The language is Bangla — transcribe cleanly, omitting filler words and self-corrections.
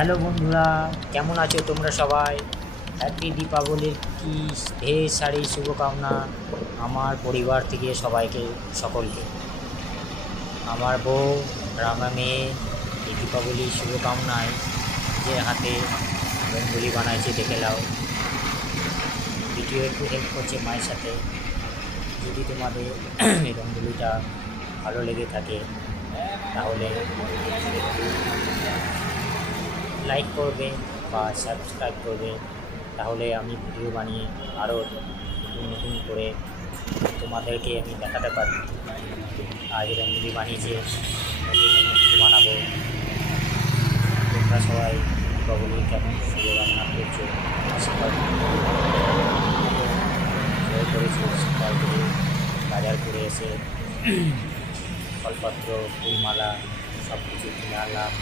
হ্যালো বন্ধুরা, কেমন আছো তোমরা সবাই? হ্যাপি দীপাবলির কি ঢের সারি শুভকামনা আমার পরিবার থেকে সবাইকে, সকলকে। আমার বউ রাঙা মেয়ে এই দীপাবলির শুভকামনায় নিজের হাতে রঙ্গোলি বানাইছে, দেখে নাও। ভিডিও একটু হেল্প করছে মায়ের সাথে। যদি তোমাদের এই রঙ্গোলিটা ভালো লেগে থাকে তাহলে একটু লাইক করবে বা সাবস্ক্রাইব করবে, তাহলে আমি ভিডিও বানিয়ে আরও নতুন নতুন করে তোমাদেরকে আমি দেখাতে পারি। আজ রঙ্গোলি বানিয়েছে, নতুন নতুন কিছু বানাবো। তোমরা সবাই দীপাবলি কেমন শুভকামনা করছো, আশীর্বাদ করেছো। সকাল থেকে বাজার করে এসে ফলপত্র, ফুলমালা সব কিছু কিনে আনলাম।